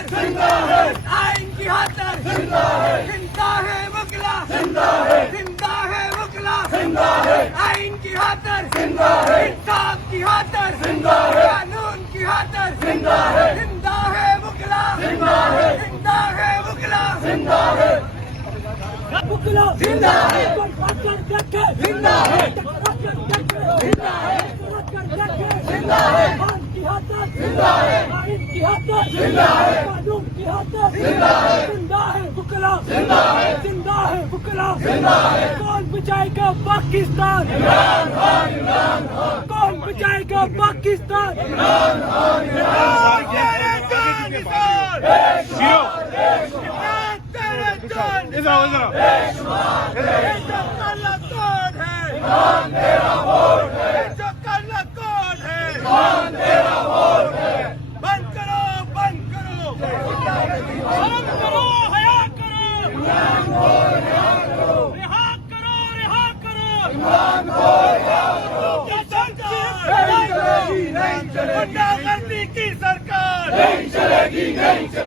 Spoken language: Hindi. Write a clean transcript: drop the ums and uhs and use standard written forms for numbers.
खातर जिंदा है, आइन की खातर जिंदा है मुगला, जिंदा है मुगला, आइन की खातर जिंदा है, इंसाफ की खातर जिंदा है, कानून की खातर जिंदा है मुगला, जिंदा है मुगला, मुगला जिंदा है, जिंदा है, जिंदा है, की हाथत जिंदा है, आइन की हाथत जिंदा है, कानून की हाथत जिंदा है मुगला, जिंदा है मुगला, कौन बचाएगा पाकिस्तान? इमरान खान, कौन बचाएगा पाकिस्तान? इमरान खान, तेरे जान निसार, तेरे जान निसार, काला कौन है? ईमान तेरा वोट है, जो काला कौन है? ईमान तेरा वोट है। बंद करो, बंद करो, बंद करो, हया करो, रिहा करो, रिहा करो, गुंडागर्दी की सरकार नहीं चलेगी, नहीं चलेगी।